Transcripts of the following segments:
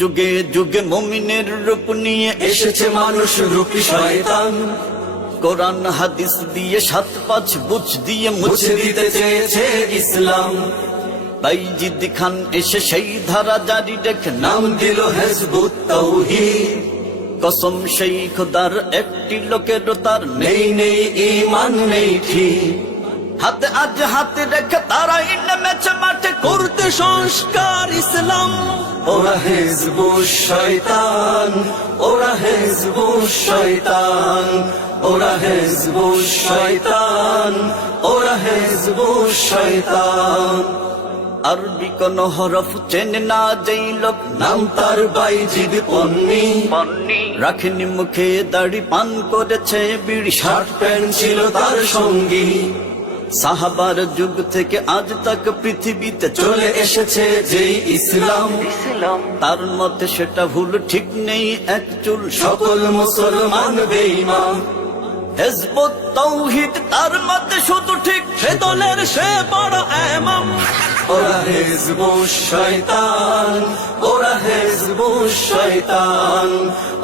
যুগে যুগে মুমিনের রূপ নিয়ে এসেছে মানুষ রূপী শয়তান, কোরআন হাদিস দিয়ে ৭-৫ বুঝ দিয়ে মুছে দিতে চেয়েছে ইসলাম। বাইজিদ খান এসে সেই ধারা জারি রেখে নাম দিল হিজবুত তাওহীদ। কসম সেই খোদার একটি লোকেরও তার নেই নেই ঈমান নেই ঠিক, হাতে আজ হাতে রেখে তারাই নেমেছে মাঠে করতে সংস্কার ইসলাম। ওরা হিজবুশ শয়তান, ওরা হিজবুশ শয়তান, ওরা হিজবুশ শয়তান, ওরা হিজবুশ শয়তান। আরবি কোন হরফ চেনে না যেই লোক নাম তার বাইজিদ পন্নী, রাখেনি মুখে দাড়ি পান করেছে বিড়ি শার্ট প্যান্ট ছিল তার সঙ্গী। সাহাবার যুগ থেকে আজ তাক পৃথিবীতে চলে এসেছে যেই ইসলাম, তার মতে সেটা ভুল ঠিক নেই এক চুল সকল মুসলমান বেঈমান। হিজবুত তাওহীদ তার মতে শুধু ঠিক সে দলের সে বড় ইমাম। ওরা হিজবুশ শয়তান, ওরা হিজবুশ শয়তান,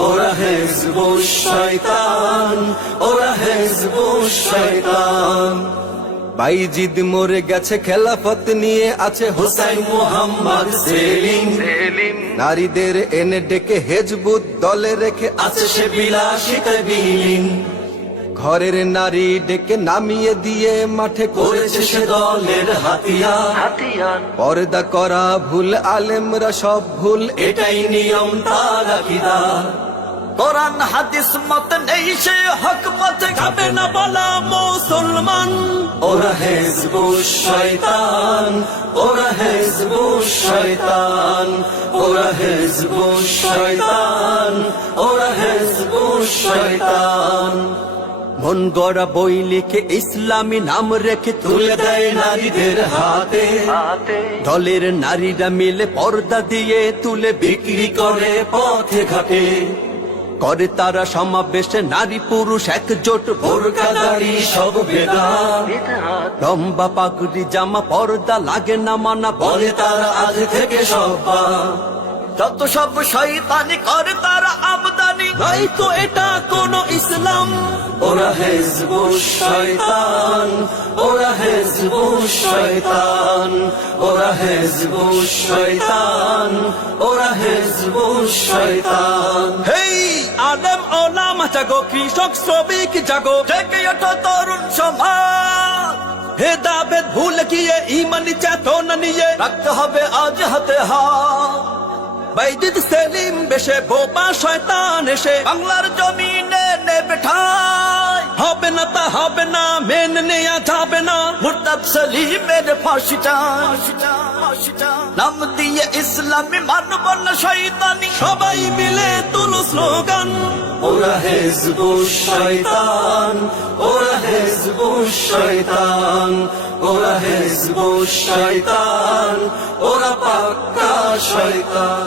ওরা হিজবুশ শয়তান, ওরা হিজবুশ শয়তান। বাইজিদ মরে গেছে, খেলাফত নিয়ে আছে হোসাইন মুহাম্মদ সেলিম। নারীদের এনে ডেকে হিজবুত দলে রেখে আছে সে বিলাসিতায় বিলীন। ঘরের নারী ডেকে নামিয়ে দিয়ে মাঠে করেছে সে দলের হাতিয়ার। পর্দা করা ভুল, আলেমরা সব ভুল, এটাই নিয়ম তার আকীদা। কোরআন হাদিস মত নেই সে হক পথে যাবে না বলা মুসলমান। ওরা হিজবুশ শয়তান, ওরা হিজবুশ শয়তান, ওরা হিজবুশ শয়তান, ওরা হিজবুশ শয়তান। মন গড়া বই লিখে ইসলামী নাম রেখে তুলে দেয় নারীদের হাতে। দলের নারীরা মিলে পর্দা দিয়ে তুলে বিক্রি করে পথে ঘাটে। করে তারা সমাবেশে নারী পুরুষ একজোট, বোরকা দাড়ি সব বেদাত। লম্বা পাগড়ি জামা পর্দা লাগে না মানা, বলে তারা আজ থেকে সব। যত সব শয়তানি করে তারা আমদানি, নাই তো এটা কোন ইসলাম। ওরা হিজবুশ শয়তান, ওরা হিজবুশ শয়তান, ওরা হিজবুশ শয়তান, ওরা হিজবুশ শয়তান। হেই আলেম ওলামা জাগো, কৃষক শ্রমিক জাগো, জেগে ওঠো তরুণ সমাজ। ভেদাভেদ ভুলে গিয়ে ঈমানি চেতনা নিয়ে রাখতে হবে আজ হাতে হাত। বাইজিদ সেলিম বেশে বোবা শয়তান এসে বাংলার জমিনে নেবে ঠাঁই। হবে না তা হবে না, মেনে নেয়া যাবে না। মুরতাদ সেলিমের ফাঁসি চাই, নাম দিয়ে ইসলামী মানব না শয়তানি। সবাই মিলে তুলো স্লোগান, ওরা হিজবুশ শয়তান, ওরা হিজবুশ শয়তান, ওরা হিজবুশ শয়তান, ওরা পাক্কা শয়তান।